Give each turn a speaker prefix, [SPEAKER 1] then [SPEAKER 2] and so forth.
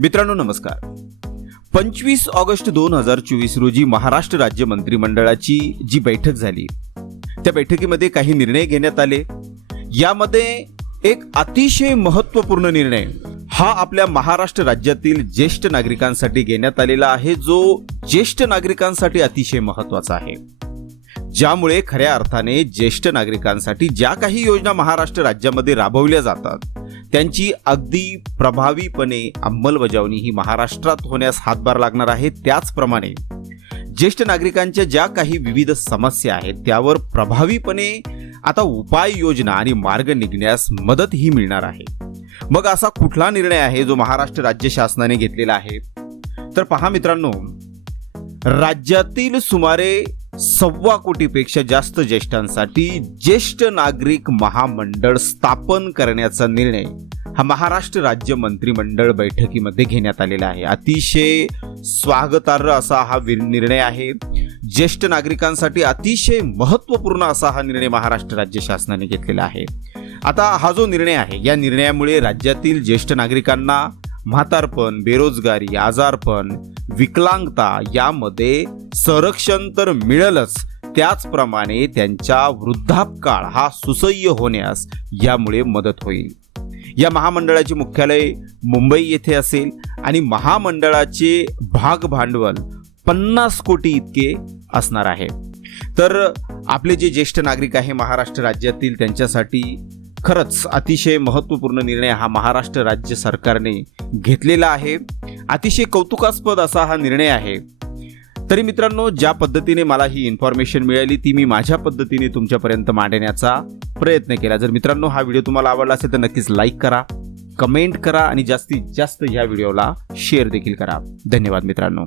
[SPEAKER 1] मित्रांनो नमस्कार. पंचवीस ऑगस्ट दोन हजार चोवीस रोजी महाराष्ट्र राज्य मंत्रिमंडळाची जी बैठक झाली त्या बैठकीमध्ये काही निर्णय घेण्यात आले. यामध्ये एक अतिशय महत्त्वपूर्ण निर्णय हा आपल्या महाराष्ट्र राज्यातील ज्येष्ठ नागरिकांसाठी घेण्यात आलेला आहे जो ज्येष्ठ नागरिकांसाठी अतिशय महत्त्वाचा आहे. ज्यामुळे खऱ्या अर्थाने ज्येष्ठ नागरिकांसाठी ज्या काही योजना महाराष्ट्र राज्यामध्ये राबवल्या जातात त्यांची अगदी प्रभावीपणे अंमलबजावणी ही महाराष्ट्रात होण्यास हातभार लागणार आहे. त्याचप्रमाणे ज्येष्ठ नागरिकांच्या ज्या काही विविध समस्या आहेत त्यावर प्रभावीपणे आता उपाययोजना आणि मार्ग निघण्यास मदतही मिळणार आहे. मग असा कुठला निर्णय आहे जो महाराष्ट्र राज्य शासनाने घेतलेला आहे? तर पहा मित्रांनो राज्यातील सुमारे सव्वा कोटीपेक्षा जास्त ज्येष्ठांसाठी ज्येष्ठ नागरिक महामंडळ स्थापन करण्याचा निर्णय हा महाराष्ट्र राज्य मंत्रिमंडळ बैठकीमध्ये घेण्यात आलेला आहे. अतिशय स्वागतार्ह असा हा निर्णय आहे. ज्येष्ठ नागरिकांसाठी अतिशय महत्त्वपूर्ण असा हा निर्णय महाराष्ट्र राज्य शासनाने घेतलेला आहे. आता हा जो निर्णय आहे या निर्णयामुळे राज्यातील ज्येष्ठ नागरिकांना म्हातारपण बेरोजगारी आजारपण विकलांगता यामध्ये संरक्षण तर मिळेलच. त्याचप्रमाणे त्यांच्या वृद्धापकाळ हा सुसह्य होण्यास यामुळे मदत होईल. या महामंडळाचे मुख्यालय मुंबई येथे असेल आणि महामंडळाचे भाग भांडवल पन्नास कोटी इतके असणार आहे. तर आपले जे ज्येष्ठ नागरिक आहे महाराष्ट्र राज्यातील त्यांच्यासाठी खरंच अतिशय महत्त्वपूर्ण निर्णय हा महाराष्ट्र राज्य सरकारने घेतलेला आहे. अतिशय कौतुकास्पद असा हा निर्णय आहे. तरी मित्रांनो ज्या पद्धतीने मला ही इन्फॉर्मेशन मिळाली ती मी माझ्या पद्धतीने तुमच्यापर्यंत मांडण्याचा प्रयत्न केला. जर मित्रांनो हा व्हिडिओ तुम्हाला आवडला असेल तर नक्कीच लाईक करा कमेंट करा आणि जास्तीत जास्त ह्या व्हिडिओला शेअर देखील करा. धन्यवाद मित्रांनो.